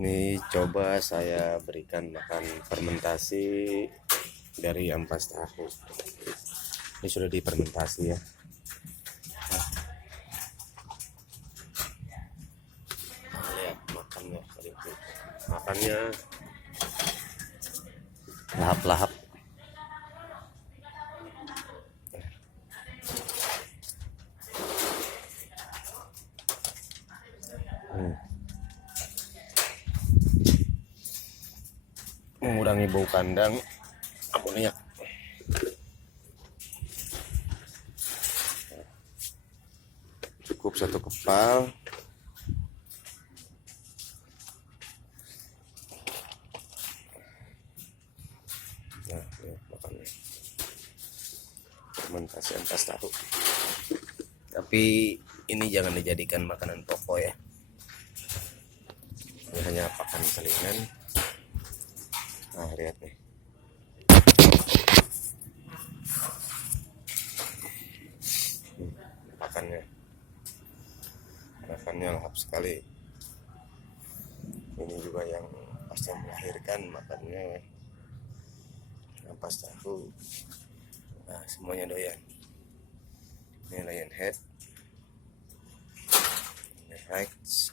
Ini coba saya berikan makan fermentasi dari ampas tahu. Ini sudah difermentasi ya. Lihat makannya, makannya lahap-lahap. Mengurangi bau kandang amoniak. Cukup satu kepal. Nah, ya, makannya fermentasi ampas tahu. Tapi ini jangan dijadikan makanan pokok ya. Ini hanya pakan selingan. Nah, lihat nih. Makannya lahap sekali. Ini juga yang pasca melahirkan makannya ampas tahu. Nah, semuanya doyan. Ini lion head, ini Rex,